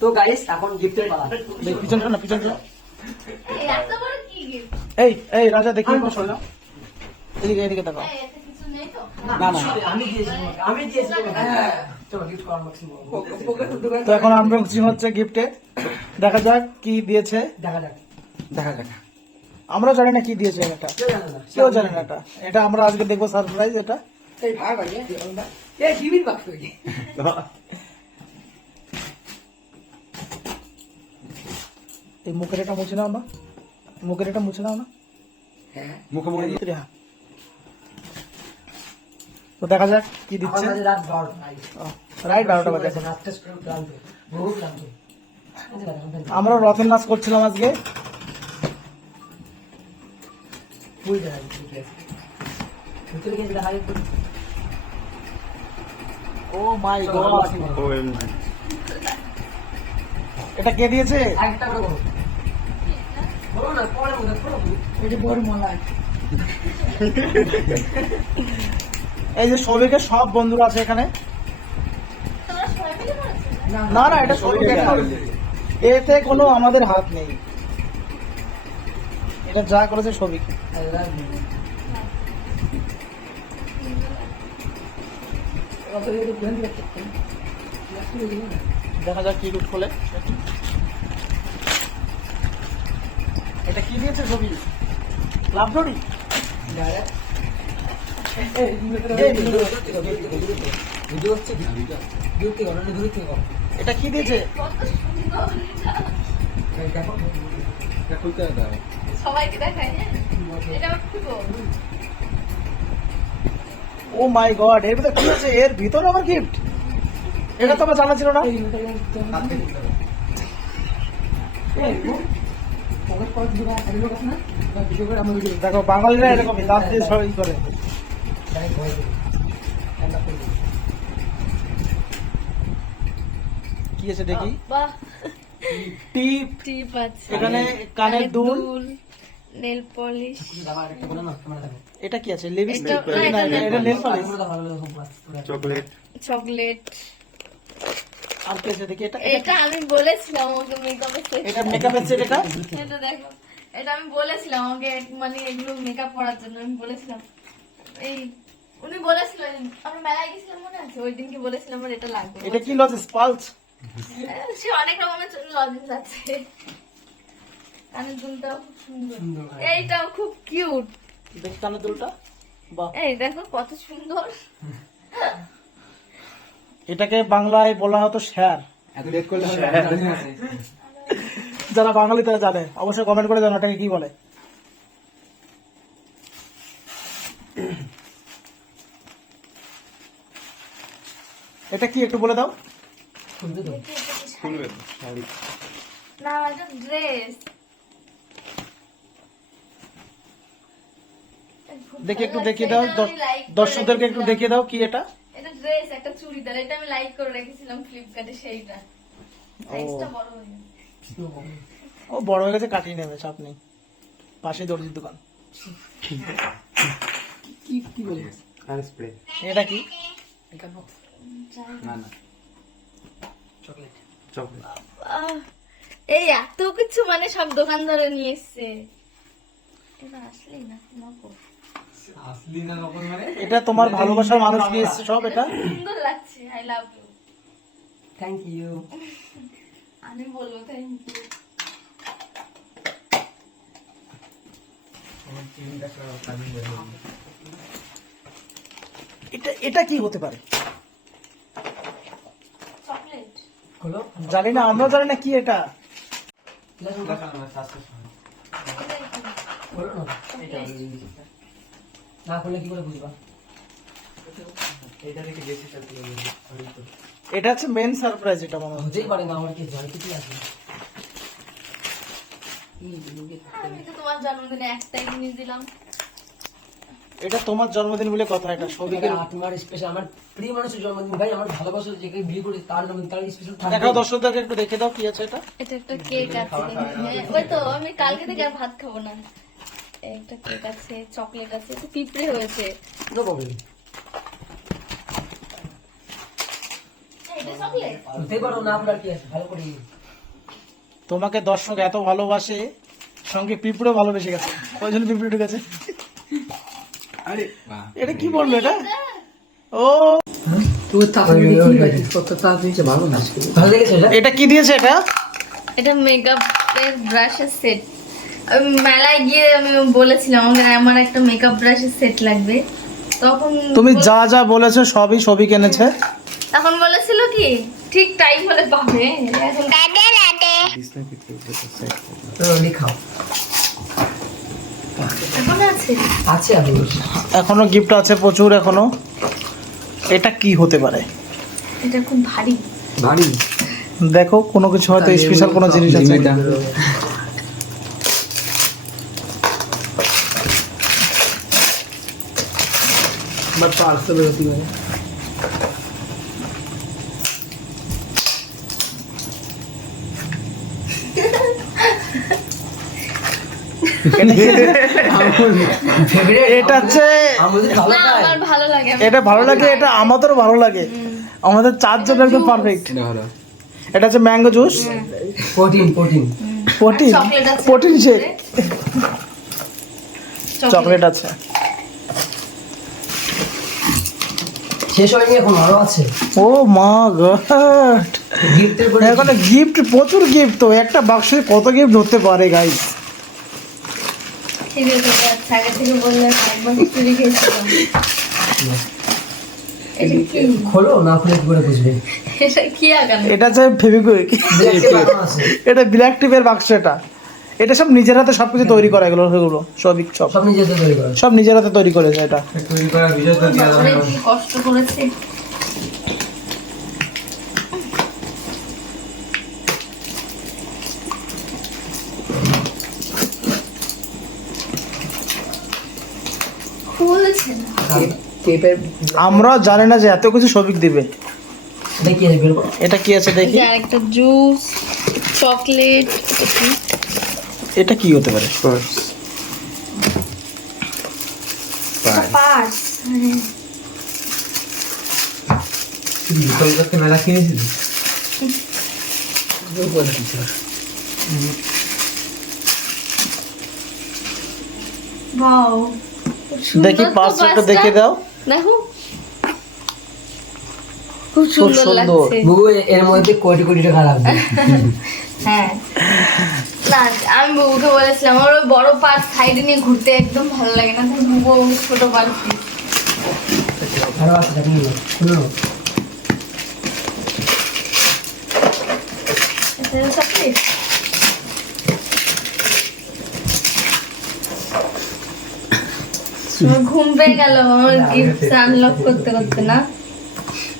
তো গাইস এখন গিফটের পালা। পিছনটা না, পিছনটা। এই এত বড় কি gift? এই এই রাজা দেখি একটু সরে যাও। এদিকে এদিকে দেখো। এই এতে কিছু নেই তো? না না, আমি দিয়েছি। হ্যাঁ চলো গিফট আনবক্সিং করব। তো এখন আনবক্সিং হচ্ছে গিফটে। দেখা যাক কি দিয়েছে। দেখা যাক। দেখা যাক। আমরা জানি না কি দিয়েছে এটা, কেউ জানে না। কেউ জানে না এটা। এটা আমরা আজকে দেখবো সারপ্রাইজ এটা। এই ভাই ভাই এই টিভির বাক্স কি? এই মুখের এটা মুছে নাও না, মুখের এটা মুছে নাও না। হ্যাঁ মুখে মুখে দিয়ে হ্যাঁ। তো দেখা যাক কি দিচ্ছে। আমাদের রাত 12টা। রাইট 12টা বাজে। রাতটা ক্লান্ত, বহু ক্লান্ত। আমরা রতন নাচ করছিলাম আজকে। বুঝ যায় ভিতরে গিয়ে দেখা যাবে। ও মাই গড, এটা কে দিয়েছে? একটা করে বলো। বলো না পরে মনে করো। এটা বড় মলায়। এই যে সবিকের সব বন্ধুরা আছে এখানে। তোমরা সবাই মিলে করেছো? না না, এটা সবিক এখন, এতে কোনো আমাদের হাত নেই। এটা যা করেছে সবিক। দেখা যাক কি রূপ খোলে। এটা কি দিয়েছে ছবি? লাভ ধরি। এটা কি দিয়েছে? কত সুন্দর এটা। সবাইকে দেখাই হ্যাঁ? এটা আবার খুলবো। ও মাই গড, এর ভিতরে কি আছে? এর ভিতরে আবার গিফট? এটা তো আমার জানা ছিল না। দেখো বাঙালিরা এরকম দাঁত দিয়ে সবাই করে। কি আছে দেখি? বাহ, টিপ, টিপ আছে, এখানে কানের দুল। Nail polish. এটা কি আছে? লিপস্টিক? এটা- না, এটা nail এটা নেল পলিশ। চকলেট। আর কি আছে দেখি? এটা এটা আমি বলেছিলাম ওকে মেকআপের সেট। এটা মেকআপের সেট। এটা এটা দেখো, এটা আমি বলেছিলাম ওকে, মানে এগুলো মেকআপ করার জন্য আমি বলেছিলাম। এই উনি বলেছিলেন, আমরা মেলায় গেছিলাম মনে আছে, ওই দিনকে বলেছিলাম আমার এটা লাগবে। এটা কি লজেস? পালস? সে অনেক রকমের লজেন্স আছে। কানের দুলটাও খুব সুন্দর, এইটাও খুব কিউট। দেখি কানের দুলটা। বাহ, এই দেখো কত সুন্দর। এটাকে বাংলায় বলা হতো শেয়ার। যারা বাঙালি তারা জানে, অবশ্যই কমেন্ট করে জানো এটাকে কি বলে। এটা কি একটু বলে দাও। না এটা ড্রেস। দেখি একটু দেখিয়ে দাও, দর্শকদেরকে একটু দেখিয়ে দাও কি এটা। এটা ড্রেস, একটা চুড়িদার। এটা আমি লাইক করে রেখেছিলাম ফ্লিপকার্টে, সেইটা সাইজটা বড় হয়ে গেছে। ও বড় হয়ে গেছে, কাটিয়ে নেবে, চাপ নেই। পাশে দর্জির দোকান। কি বলে এটা কি? আহ, এই এত কিছু মানে সব দোকানদারে নিয়ে এসছে। এটা আসলেই না নকল। এটা তোমার ভালোবাসার মানুষ নিয়ে এসছে সব। এটা সুন্দর লাগছে। I love you. Thank you. আমি বলবো থ্যাংক ইউ। এটা এটা কি হতে পারে? চকলেট। হলো জানি না, আমরা জানি না কি এটা। বলো না। না করলে কি করে বুঝবা? এটা হচ্ছে মেন সারপ্রাইজ। এটা মনে হচ্ছে হতেই পারে না, আমার কি জয় কিছু আছে। আমি তো তোমার জন্মদিনে একটাই জিনিস দিলাম। এটা তোমার জন্মদিন বলে কথা। এটা সবিকের। তোমার স্পেশাল, আমার প্রিয় মানুষের জন্মদিন ভাই, আমার ভালোবাসা যেকে বিয়ে করে তার জন্মদিন, তার স্পেশাল দেখাও দর্শকদেরকে একটু দেখে দাও কি আছে এটা। এটা একটা কেক আছে। হ্যাঁ, ওই তো আমি কালকে থেকে আর ভাত খাবো না। একটা কেক আছে, চকলেট আছে, একটু পিঁপড়ে হয়েছে। No problem. এটা চকলেট বুঝতেই পারো না আপনার কি আছে ভালো করে তোমাকে দর্শক এত ভালোবাসে, সঙ্গে পিঁপড়ে ভালোবেসে গেছে, ওই জন্য পিঁপড়ে ঢুকেছে। আরে এটা কি বলবো এটা? ও তুই তাড়াতাড়ি দেখি কত তাড়াতাড়ি ভালো না ভালো লেগেছে এটা এটা কি দিয়েছে এটা? এটা মেকআপের ব্রাশের সেট। আমি মেলায় গিয়ে আমি বলেছিলাম আমার একটা মেকআপ ব্রাশের সেট লাগবে, তখন তুমি যা যা বলেছো সবই সবই কিনেছে। তখন বলেছিল কি ঠিক টাইম হলে পাবে। এখন খাও এখন আছে আছে আমি এখনো গিফট আছে প্রচুর এখনো। এটা কি হতে পারে? এটা খুব ভারী। ভারী দেখো কোনো কিছু হয়তো স্পেশাল কোনো জিনিস আছে। বা পার্সেল বেরোতে পারে এটা হচ্ছে আমাদের ভালো না খায় আমার ভালো লাগে। এটা ভালো লাগে, এটা আমাদেরও ভালো লাগে, আমাদের চারজন একদম পারফেক্ট। এটা হলো এটা হচ্ছে mango juice, protein protein protein chocolate আছে প্রোটিন শেক, চকলেট চকলেট আছে। শেষ হয়নি এখন আরো আছে ও মা গড, গিফটের করে এখানে গিফট প্রচুর গিফট, তো একটা বাক্সে কত গিফট ধরতে পারে গাইস। ঠিক আছে আচ্ছা, আগে থেকে বললে একবার চুরি খেয়েছিলাম। এটা কি? খোলো না খুলে কি করে বুঝবে এটা কি আগানো? এটা হচ্ছে ফেভিকুইক, আছে এটা ব্ল্যাক টিপের বাক্স। এটা সব নিজের হাতে সবকিছু তৈরি করা, এগুলো সেগুলো সবই সব সব নিজে তৈরি করে সব নিজের হাতে তৈরি করেছে এটা। তৈরি করা বিষয় তো দিয়ে বাবারে কি কষ্ট করেছে। খুলছে না। টেপের আমরা জানি না যে এত কিছু সবিক দিবে। দেখি আছে বের করো এটা কি আছে এই দেখি, যে আরেকটা জুস, চকলেট, এটা কি হতে পারে? পার্স। কলকাতা মেলা কিনেছিলি? ওয়াও, দেখি পার্সটা দেখে দাও। দেখো খুব খুব সুন্দর সুন্দর। লাগছে। বুবু এর মধ্যে কোটি কোটি টাকা লাগবে হ্যাঁ না আমি বুবুকে বলেছিলাম আমার ওই বড় পার্স সাইডে নিয়ে ঘুরতে একদম ভালো লাগে না, তাই বুবু ছোট পার্স আরো আছে দেখি খুলো ঘুম পেয়ে গেল আমার গিফট আনলক করতে করতে না।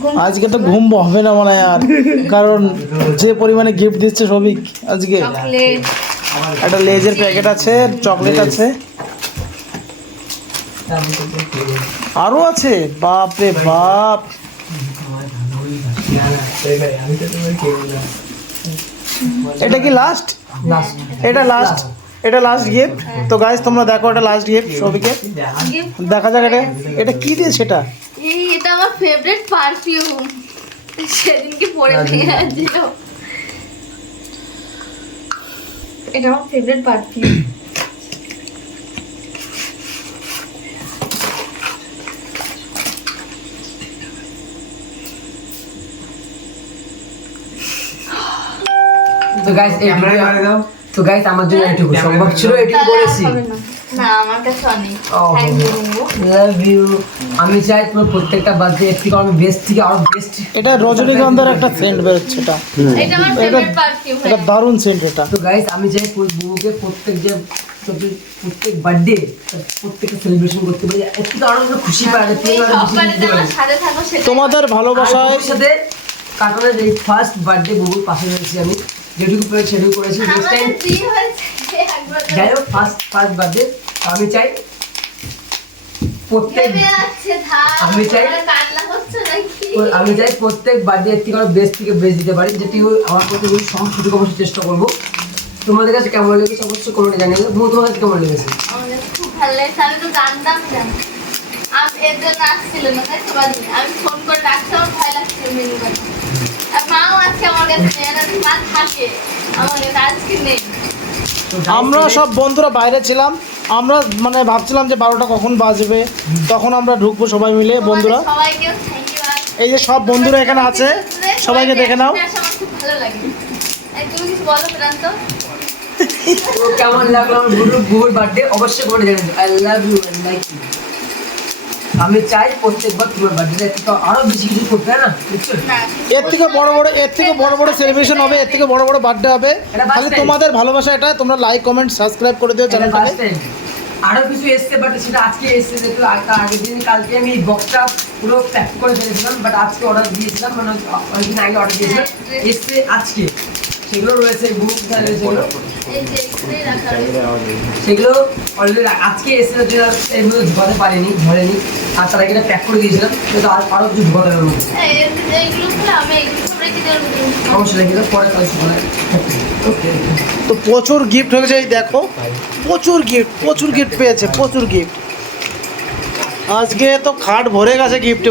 ঘুম আজকে তো ঘুম হবে না মনে হয় আর, কারণ যে পরিমাণে গিফট দিচ্ছে সবিক আজকে। চকলেট, একটা লেজের প্যাকেট আছে, চকলেট আছে, আরো আছে। বাপ রে বাপ, এটা কি লাস্ট? লাস্ট এটা লাস্ট, এটা লাস্ট গিফট। তো গাইস তোমরা দেখো, এটা লাস্ট গিফট সবিকে। গিফট দেখা যাক এটা এটা কি দিয়েছে এটা। এই এটা আমার ফেভারিট পারফিউম, সেদিনকে পরে নিয়ে আসছিল। এটা আমার ফেভারিট পারফিউম। তো গাইস এই ক্যামেরা ভিডিও করে দাও। তো গাইস আমার জন্য এটুকু সম্ভব ছিল, এটুকু বলেছি। না আমার কাছে অনেক Oh. Thank you. Love you. আমি চাই তোমার প্রত্যেকটা বার্থডে এর থেকে আমি বেস্ট থেকে আরো বেস্ট। এটা রজনীগন্ধার একটা সেন্ট বেরোচ্ছে, এটা এটা আমার ফেভারিট পারফিউম। এটা দারুণ সেন্ট এটা। তো গাইস আমি চাই বুবুকে প্রত্যেক বার্থডে প্রত্যেকটা সেলিব্রেশন করতে পারি, এর থেকে আরো যেন খুশি পায়, এর থেকে আরো বেশি সকালে দিতে পারি। আমার সাথে থাকো সেটা তোমাদের ভালোবাসায় বুবুর সাথে কাটানোর এই ফার্স্ট বার্থডে বুবুর পাশে রয়েছি আমি, যেটুকু পেরেছি সেটুকু করেছি। নেক্সট টাইম আমাদের বিয়ে হয়েছে একবার যাই হোক ফার্স্ট বার্থডে আমি চাই প্রত্যেক ভেবে আছে থাক। আমি চাই- আমার কান্না হচ্ছে নাকি? আমি চাই প্রত্যেক বার্থডে এর থেকে আরো বেস্ট থেকে বেস্ট দিতে পারি, যেটি আমার প্রতি সংস্কৃতিক অবশ্যই চেষ্টা করবো। তোমাদের কাছে কেমন লেগেছে অবশ্যই কমেন্টে জানিয়ে দেবো। বুবু তোমার কাছে কেমন লেগেছে? আমার কাছে খুব ভালো লেগেছে, আমি তো জানতাম না। আমি এর জন্য আসছিল না তাই তো বাড়ি। আমি ফোন করে ডাকতে আমার ভয় লাগছিল মেনু কার্ড। মাও আছে আমার কাছে নেই, আর মা থাকে আমার কাছে, আজকে নেই। তো guys, আমরা সব বন্ধুরা বাইরে ছিলাম, আমরা মানে ভাবছিলাম যে 12টা কখন বাজবে, তখন আমরা ঢুকবো সবাই মিলে বন্ধুরা। তোমাদের সবাইকে থ্যাংক ইউ। এই যে সব বন্ধুরা এখানে আছে, সবাইকে দেখে নাও। আমার খুব ভালো লাগে। এই তুমি কিছু বলো প্রান্ত? তো কেমন লাগলো আমার গুরুর বার্থডে অবশ্যই করে জানাবেন। I love you and like you. আমি চাই প্রত্যেকবার তোমার বার্থডে তো আরো বেশি কিছু করতে হয় না, বুঝছো? না, এর থেকে বড় বড় সেলিব্রেশন হবে, এর থেকে বড় বড় বার্থডে হবে। এটা খালি বাস্তব। তোমাদের ভালোবাসা এটা, তোমরা লাইক কমেন্ট সাবস্ক্রাইব করে দিও এটা চ্যানেলটাকে। last time। আরো কিছু এসছে বাট সেটা আজকে এসছে, যেহেতু তার আগের দিন কালকে আমি বক্সটা পুরো প্যাক করে ফেলেছিলাম, বাট আজকে অর্ডার দিয়েছিলাম, মানে অনেকদিন আগে অর্ডার দিয়েছিলাম, এসছে আজকে। সেগুলো রয়েছে গ্রুপ সেগুলো এই যে এখানে রাখা রয়েছে। সেগুলো অলরেডি আজকে এসে এর মধ্যে ঢুকাতে পারিনি, ধরেনি, আর তারা এটা প্যাক করে দিয়েছিলাম, কিন্তু আরো কিছু ঢুকাতে হবে মধ্যে এইগুলো খুলে আমি এইগুলো সব রেখে দেবো। সমস্যা লেগে যাবে, পরে কাজ সকালে। ওকে তো প্রচুর গিফট হয়েছে, এই দেখো প্রচুর গিফট পেয়েছে, প্রচুর গিফট। আজকে তো খাট ভরে গেছে গিফটে।